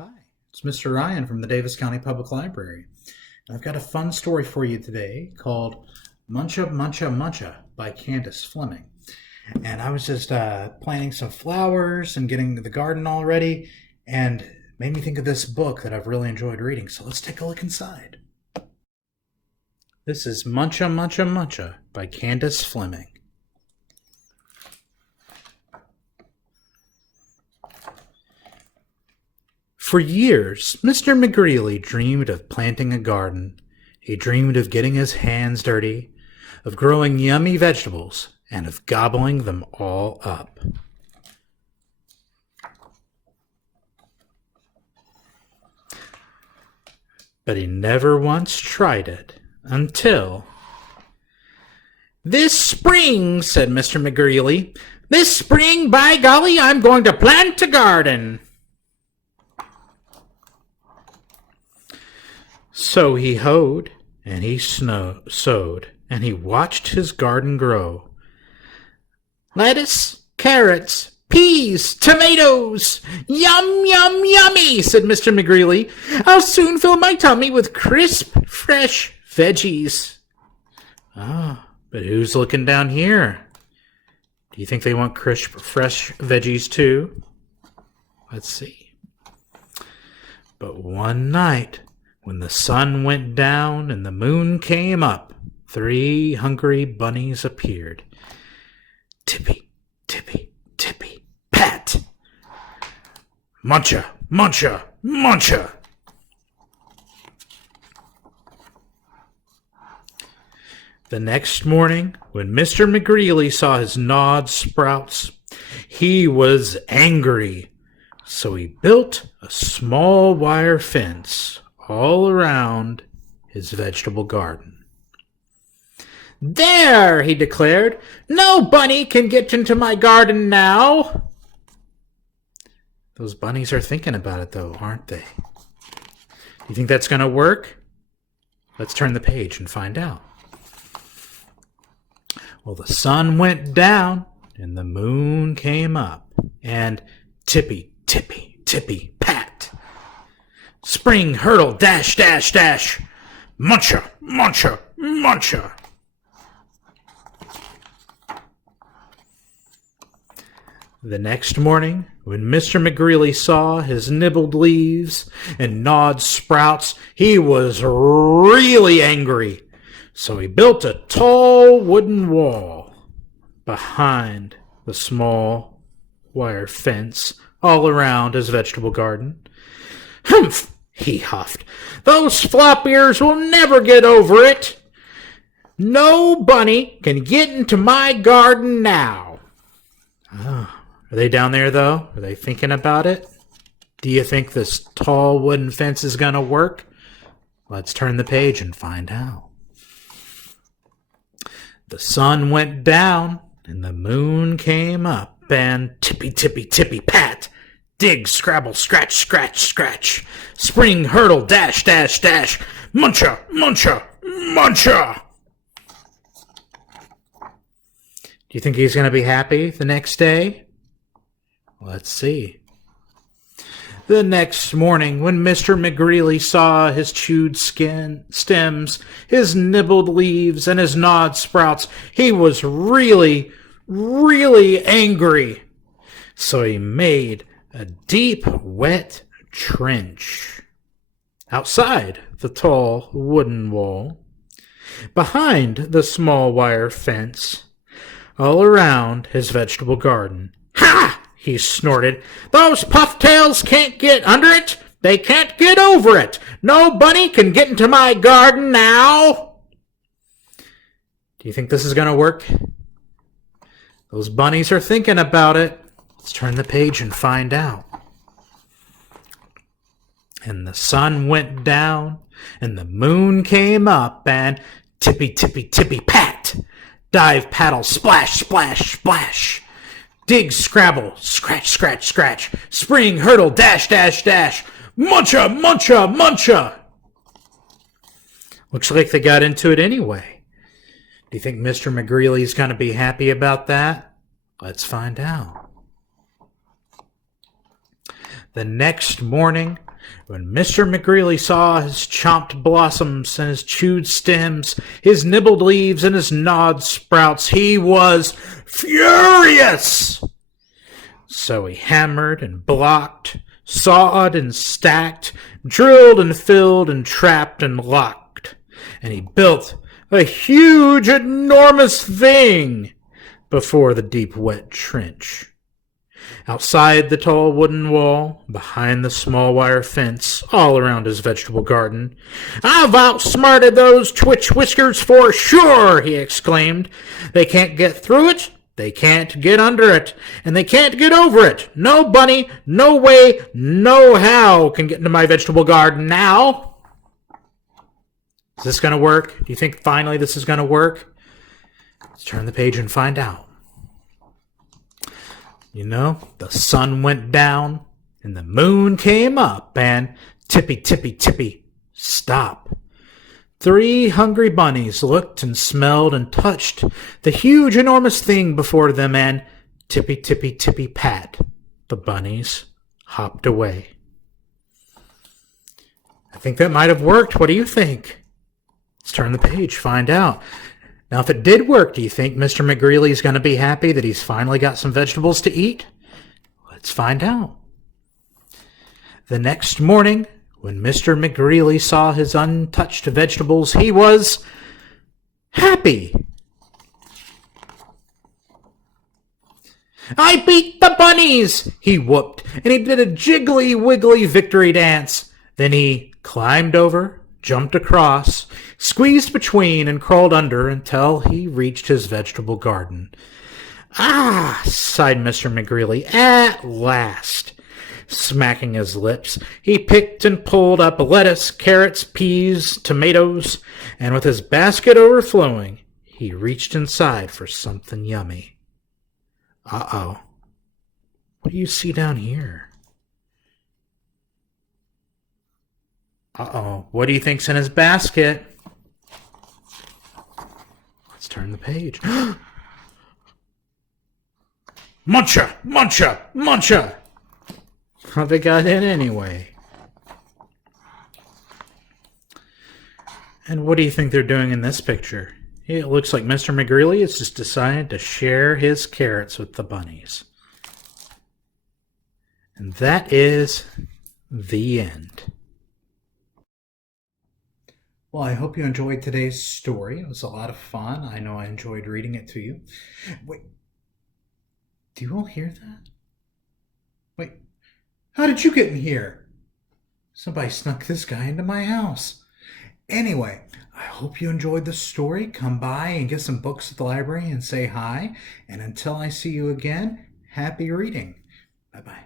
Hi, it's Mr. Ryan from the Davis County Public Library. And I've got a fun story for you today called Muncha Muncha Muncha by Candace Fleming. And I was just planting some flowers and getting the garden all ready, and it made me think of this book that I've really enjoyed reading. So let's take a look inside. This is Muncha Muncha Muncha by Candace Fleming. For years, Mr. McGreely dreamed of planting a garden. He dreamed of getting his hands dirty, of growing yummy vegetables, and of gobbling them all up. But he never once tried it until... "This spring," said Mr. McGreely, "this spring, by golly, I'm going to plant a garden." So he hoed, and he sowed, and he watched his garden grow. "Lettuce, carrots, peas, tomatoes, yum, yum, yummy," said Mr. McGreely. "I'll soon fill my tummy with crisp, fresh veggies." But who's looking down here? Do you think they want crisp, fresh veggies too? Let's see. But one night, when the sun went down and the moon came up, 3 hungry bunnies appeared. Tippy, tippy, tippy, pat! Muncha, muncha, muncha! The next morning, when Mr. McGreely saw his gnawed sprouts, he was angry. So he built a small wire fence all around his vegetable garden. "There," he declared, "no bunny can get into my garden now." Those bunnies are thinking about it, though, aren't they? Do you think that's going to work? Let's turn the page and find out. Well, the sun went down and the moon came up, and tippy, tippy, tippy, pat! Spring, hurdle, dash, dash, dash! Muncha, muncha, muncha! The next morning, when Mr. McGreely saw his nibbled leaves and gnawed sprouts, he was really angry. So he built a tall wooden wall behind the small wire fence all around his vegetable garden. "Humph!" he huffed. "Those flop ears will never get over it. No bunny can get into my garden now." Are they down there, though? Are they thinking about it? Do you think this tall wooden fence is going to work? Let's turn the page and find out. The sun went down and the moon came up, and tippy, tippy, tippy, pat! Dig, scrabble, scratch, scratch, scratch! Spring, hurdle, dash, dash, dash! Muncha, muncha, muncha! Do you think he's going to be happy the next day? Let's see. The next morning, when Mr. McGreely saw his chewed stems, his nibbled leaves, and his gnawed sprouts, he was really, really angry. So he made a deep, wet trench outside the tall wooden wall, behind the small wire fence, all around his vegetable garden. "Ha!" he snorted. "Those pufftails can't get under it. They can't get over it. No bunny can get into my garden now." Do you think this is going to work? Those bunnies are thinking about it. Let's turn the page and find out. And the sun went down, and the moon came up, and tippy, tippy, tippy, pat! Dive, paddle, splash, splash, splash! Dig, scrabble, scratch, scratch, scratch! Spring, hurdle, dash, dash, dash! Muncha, muncha, muncha! Looks like they got into it anyway. Do you think Mr. McGreely's going to be happy about that? Let's find out. The next morning, when Mr. McGreely saw his chomped blossoms and his chewed stems, his nibbled leaves and his gnawed sprouts, he was furious. So he hammered and blocked, sawed and stacked, drilled and filled and trapped and locked, and he built a huge, enormous thing before the deep, wet trench. Outside the tall wooden wall, behind the small wire fence, all around his vegetable garden, "I've outsmarted those twitch whiskers for sure," he exclaimed. "They can't get through it, they can't get under it, and they can't get over it. No bunny, no way, no how can get into my vegetable garden now." Is this going to work? Do you think finally this is going to work? Let's turn the page and find out. You know, the sun went down, and the moon came up, and tippy, tippy, tippy, stop. 3 hungry bunnies looked and smelled and touched the huge, enormous thing before them, and tippy, tippy, tippy, pat, the bunnies hopped away. I think that might have worked. What do you think? Let's turn the page, find out. Now, if it did work, do you think Mr. McGreely is going to be happy that he's finally got some vegetables to eat? Let's find out. The next morning, when Mr. McGreely saw his untouched vegetables, he was happy. "I beat the bunnies!" he whooped, and he did a jiggly-wiggly victory dance. Then he climbed over, jumped across, squeezed between, and crawled under until he reached his vegetable garden. "Ah," sighed Mr. McGreely, "at last." Smacking his lips, he picked and pulled up lettuce, carrots, peas, tomatoes, and with his basket overflowing, he reached inside for something yummy. Uh-oh. What do you see down here? Uh-oh. What do you think's in his basket? Let's turn the page. Muncha! Muncha! Muncha! How they got in anyway? And what do you think they're doing in this picture? It looks like Mr. McGreely has just decided to share his carrots with the bunnies. And that is the end. Well, I hope you enjoyed today's story. It was a lot of fun. I know I enjoyed reading it to you. Wait, do you all hear that? Wait, how did you get in here? Somebody snuck this guy into my house. Anyway, I hope you enjoyed the story. Come by and get some books at the library and say hi. And until I see you again, happy reading. Bye-bye.